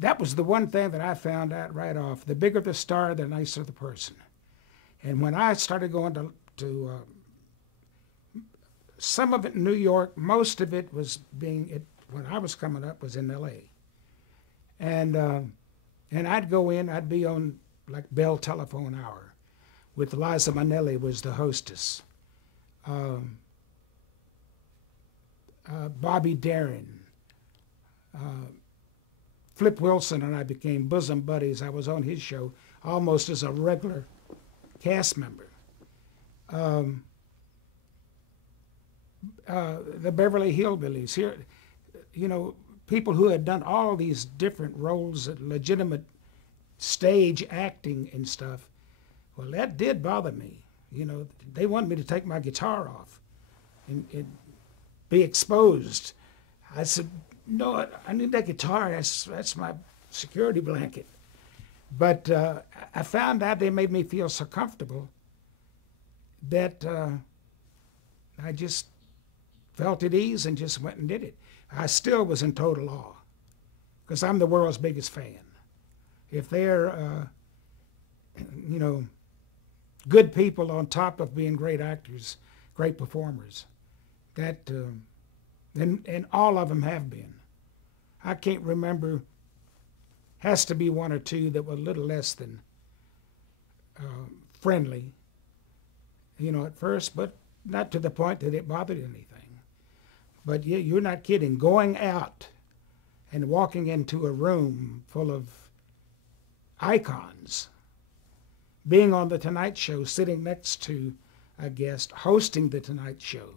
that was the one thing that I found out right off. The bigger the star, the nicer the person. And when I started going to some of it in New York, most of it was when I was coming up was in L.A. And I'd go in, I'd be on like Bell Telephone Hour with Liza Minnelli was the hostess. Bobby Darin. Flip Wilson and I became bosom buddies. I was on his show almost as a regular cast member. The Beverly Hillbillies, here, you know, people who had done all these different roles, legitimate stage acting and stuff. Well, that did bother me. You know, they wanted me to take my guitar off and be exposed. I said, no, I need that guitar. That's my security blanket. But I found out they made me feel so comfortable that I just felt at ease and just went and did it. I still was in total awe because I'm the world's biggest fan. If they're, you know, good people on top of being great actors, great performers, that, and all of them have been. I can't remember, has to be one or two that were a little less than friendly, you know, at first, but not to the point that it bothered anything. But yeah, you're not kidding. Going out and walking into a room full of icons, being on The Tonight Show, sitting next to a guest, hosting The Tonight Show.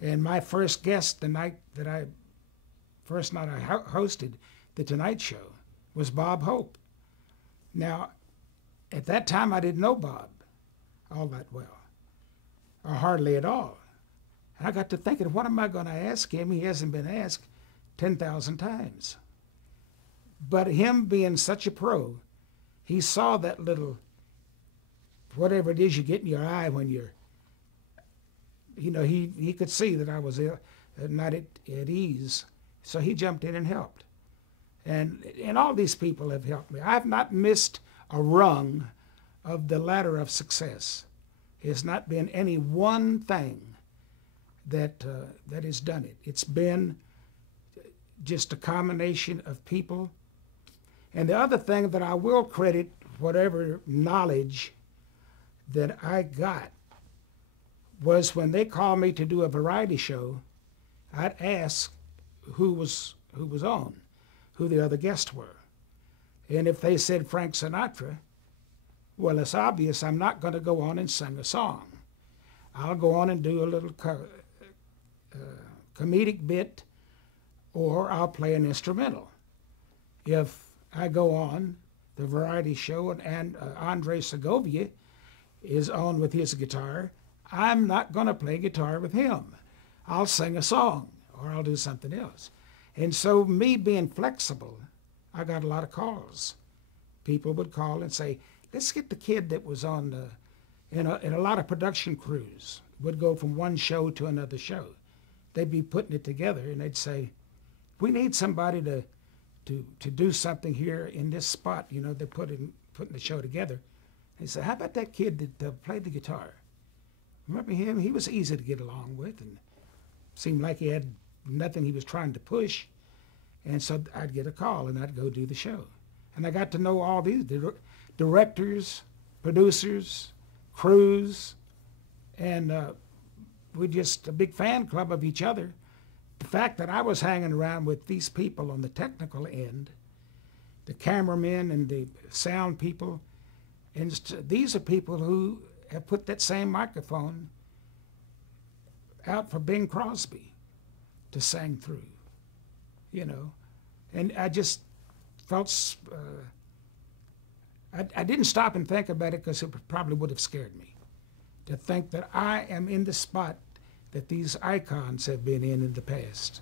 And my first guest the night that I hosted The Tonight Show was Bob Hope. Now, at that time, I didn't know Bob all that well, or hardly at all. And I got to thinking, what am I going to ask him? He hasn't been asked 10,000 times. But him being such a pro, he saw that little, whatever it is you get in your eye when you're, you know, he could see that I was not at ease. So he jumped in and helped. And all these people have helped me. I've not missed a rung of the ladder of success. It's not been any one thing that has done it. It's been just a combination of people. And the other thing that I will credit whatever knowledge that I got was when they called me to do a variety show, I'd ask who was on, who the other guests were. And if they said Frank Sinatra, well, it's obvious I'm not going to go on and sing a song. I'll go on and do a little comedic bit, or I'll play an instrumental. If I go on the variety show and Andre Segovia is on with his guitar, I'm not going to play guitar with him. I'll sing a song or I'll do something else. And so me being flexible, I got a lot of calls. People would call and say, let's get the kid that was on in a lot of production crews would go from one show to another show. They'd be putting it together and they'd say, we need somebody to do something here in this spot. You know, they're putting the show together. They said, how about that kid that played the guitar? Remember him? He was easy to get along with and seemed like he had nothing he was trying to push. And so I'd get a call and I'd go do the show. And I got to know all these directors, producers, crews, and we're just a big fan club of each other. The fact that I was hanging around with these people on the technical end, the cameramen and the sound people, and these are people who have put that same microphone out for Bing Crosby to sing through, you know. And I just felt, I didn't stop and think about it because it probably would have scared me to think that I am in the spot that these icons have been in the past.